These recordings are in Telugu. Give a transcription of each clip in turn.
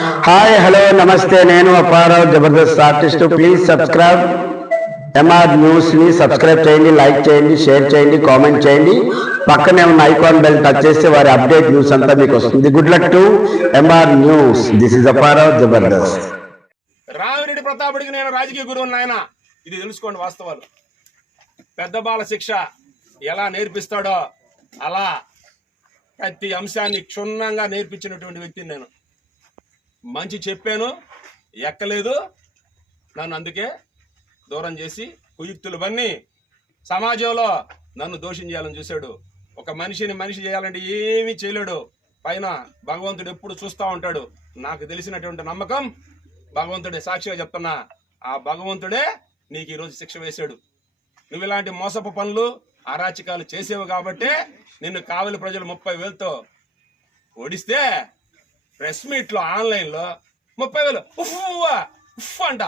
హాయ్ హలో నమస్తే, నేను Apparao Jabardasth artist. Please subscribe MR news ని సబ్స్క్రైబ్ చేయండి, లైక్ చేయండి, షేర్ చేయండి, కామెంట్ చేయండి. పక్కనే ఉన్న ఐకాన్ బెల్ టచ్ చేస్తే వారి అప్డేట్ న్యూస్ అంతా మీకు వస్తుంది. Good luck to MR news. This is Apparao Jabardasth. Ramireddy ప్రతాపుడికి నేను రాజకీయ గురువు నాయన, ఇది తెలుసుకోండి. వాస్తవాలు పెద్ద బాల శిక్ష ఎలా నేర్పిస్తాడో అలా ప్రతి అంశాన్ని క్షుణ్ణంగా నేర్పించినటువంటి వ్యక్తిని నేను. మంచి చెప్పాను, ఎక్కలేదు నన్ను, అందుకే దూరం చేసి కుయుక్తులు బన్ని సమాజంలో నన్ను దోషం చేయాలని చూశాడు. ఒక మనిషిని మనిషి చేయాలంటే ఏమీ చేయలేడు. పైన భగవంతుడు ఎప్పుడు చూస్తూ ఉంటాడు. నాకు తెలిసినటువంటి నమ్మకం భగవంతుడే, సాక్షిగా చెప్తున్నా. ఆ భగవంతుడే నీకు ఈరోజు శిక్ష వేశాడు. నువ్వు ఇలాంటి మోసపు పనులు అరాచకాలు చేసేవు కాబట్టే నిన్ను కావలి ప్రజలు 30,000తో ఓడిస్తే ప్రెస్ మీట్లో ఆన్లైన్లో 30,000 ఉఫ్ అంట.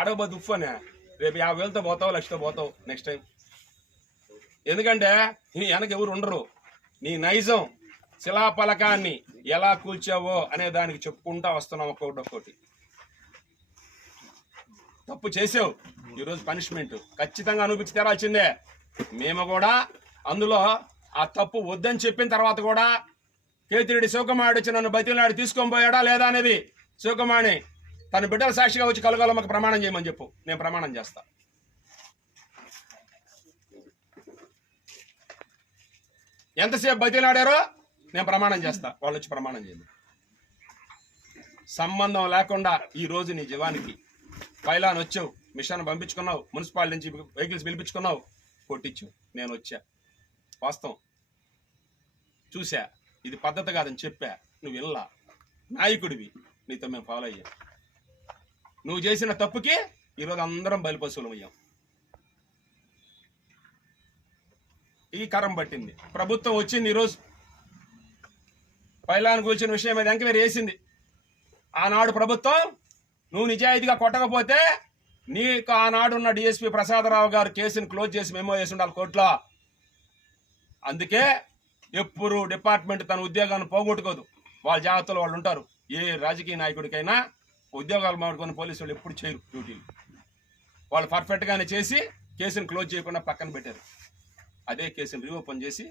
ఆడబోద్దు ఉఫ్ అనే. రేపు 50,000తో పోతావు, 1,00,000తో పోతావు నెక్స్ట్ టైం. ఎందుకంటే నీ వెనక ఎవరు ఉండరు. నీ నైజం శిలాపలకాన్ని ఎలా కూల్చావో అనే దానికి చెప్పుకుంటా వస్తున్నాం ఒక్కొక్కటి. తప్పు చేసావు, ఈరోజు పనిష్మెంట్ ఖచ్చితంగా అనిపించి తీరాల్సిందే. మేము కూడా అందులో ఆ తప్పు వద్దని చెప్పిన తర్వాత కూడా కేతిరెడ్డి శివకుమారుడు వచ్చి నన్ను బతిలాడి తీసుకొని పోయాడా లేదా అనేది శివకుమారుని తన బిడ్డల సాక్షిగా వచ్చి కలగలమ్మకి ప్రమాణం చేయమని చెప్పు, నేను ప్రమాణం చేస్తా. ఎంతసేపు బతిలాడారో నేను ప్రమాణం చేస్తా, వాళ్ళు వచ్చి ప్రమాణం చేయండి. సంబంధం లేకుండా ఈ రోజు నీ జీవానికి పైలాన్ వచ్చావు, మిషన్ పంపించుకున్నావు, మున్సిపాలిటీ నుంచి వెహికల్స్ పిలిపించుకున్నావు, కొట్టించు. నేను వచ్చా, వాస్తవం చూసా, ఇది పద్ధతి కాదని చెప్పా. నువ్వు వెళ్ళా, నాయకుడివి, నీతో మేము ఫాలో అయ్యాం. నువ్వు చేసిన తప్పుకి ఈరోజు అందరం బలిపశువులం అయ్యాం. ఈ కరం పట్టింది, ప్రభుత్వం వచ్చింది. ఈరోజు పైలాన్ కూల్చిన విషయం మీద ఎంక్వైరీ వేసింది. ఆనాడు ప్రభుత్వం నువ్వు నిజాయితీగా కొట్టకపోతే నీకు ఆనాడు ఉన్న డిఎస్పీ ప్రసాదరావు గారు కేసును క్లోజ్ చేసి మెమో వేసి ఉండాలి కోర్టులో. అందుకే ఎప్పుడు డిపార్ట్మెంట్ తన ఉద్యోగాన్ని పోగొట్టుకోదు. వాళ్ళ జాగ్రత్తలో వాళ్ళు ఉంటారు. ఏ రాజకీయ నాయకుడికైనా ఉద్యోగాలు మాడుకుని పోలీసు వాళ్ళు ఎప్పుడు చేయరు డ్యూటీలు. వాళ్ళు పర్ఫెక్ట్గానే చేసి కేసును క్లోజ్ చేయకుండా పక్కన పెట్టారు. అదే కేసును రీఓపెన్ చేసి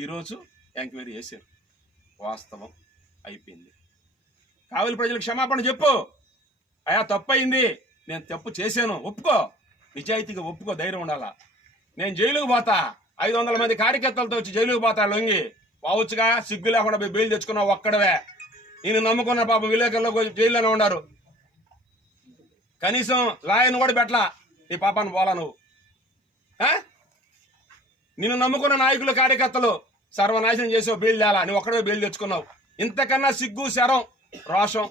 ఈరోజు ఎంక్వైరీ చేశారు. వాస్తవం అయిపోయింది. కావలి ప్రజలకు క్షమాపణ చెప్పు. అయా తప్పు అయింది, నేను తప్పు చేశాను, ఒప్పుకో. నిజాయితీగా ఒప్పుకో, ధైర్యం ఉండాలా. నేను జైలుకు పోతా, 500 మంది కార్యకర్తలతో వచ్చి జైలుకు పోతా, లొంగి పోవచ్చుగా. సిగ్గు లేకుండా పోయి బెయిల్ తెచ్చుకున్నావు ఒక్కడవే. నేను నమ్ముకున్న పాపం విలేకరులో జైల్లోనే ఉన్నారు. కనీసం లాయర్ను కూడా పెట్టలా, నీ పాపాన్ని పోలా నువ్వు. నిన్ను నమ్ముకున్న నాయకులు కార్యకర్తలు సర్వనాశనం చేసావు, బెయిల్ తేలా, నువ్వు ఒక్కడే బెయిల్ తెచ్చుకున్నావు. ఇంతకన్నా సిగ్గు, శరం, రోషం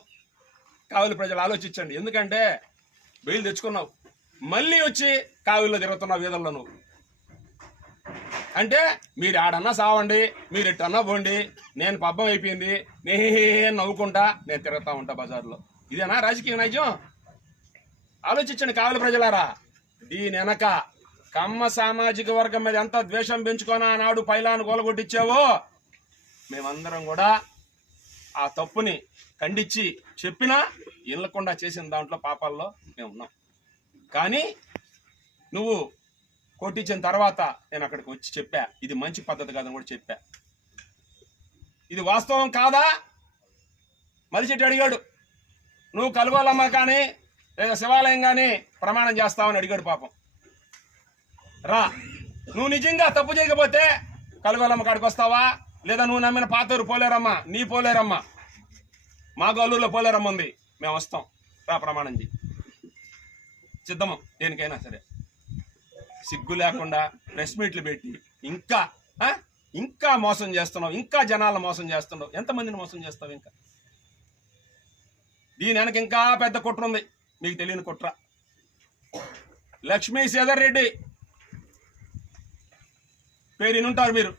కావలి ప్రజలు ఆలోచించండి. ఎందుకంటే బెయిల్ తెచ్చుకున్నావు, మళ్ళీ వచ్చి కావిల్లో తిరుగుతున్నావు వీధుల్లో. నువ్వు అంటే మీరు ఆడన్నా సావండి, మీరు ఎట్టన్నా పోండి, నేను పబ్బం అయిపోయింది, నేను నవ్వుకుంటా నేను తిరుగుతూ ఉంటా బజార్లో. ఇదేనా రాజకీయ నైజం? ఆలోచించండి కావలి ప్రజలారా. దీని వెనక కమ్మ సామాజిక వర్గం మీద ఎంత ద్వేషం పెంచుకొని ఆనాడు పైలాను గోలగొట్టించావో మేమందరం కూడా ఆ తప్పుని ఖండించి చెప్పినా ఇళ్ళకుండా చేసిన దాంట్లో పాపాల్లో మేము ఉన్నాం. కానీ నువ్వు కొట్టించిన తర్వాత నేను అక్కడికి వచ్చి చెప్పా, ఇది మంచి పద్ధతి కాదని కూడా చెప్పా. ఇది వాస్తవం కాదా? మరిచెట్టి అడిగాడు, నువ్వు కలుగోలమ్మ కానీ లేదా శివాలయం కానీ ప్రమాణం చేస్తావని అడిగాడు. పాపం రా, నువ్వు నిజంగా తప్పు చేయకపోతే కలుగోలమ్మ కాడికి వస్తావా? లేదా నువ్వు నమ్మిన పాతూరు పోలేరమ్మ, నీ పోలేరమ్మ, మా గల్లూరులో పోలేరమ్మ ఉంది, మేము వస్తాం, రా ప్రమాణం చేయి. సిద్ధమం దేనికైనా సరే. సిగ్గు లేకుండా ప్రెస్ మీట్లు పెట్టి ఇంకా మోసం చేస్తున్నావు, ఇంకా జనాలను మోసం చేస్తున్నావు. ఎంతమందిని మోసం చేస్తావు? ఇంకా దీని వెనక ఇంకా పెద్ద కుట్ర ఉంది, మీకు తెలియని కుట్ర. లక్ష్మీ శ్రీధర్ రెడ్డి పేరు వినుంటారు మీరు.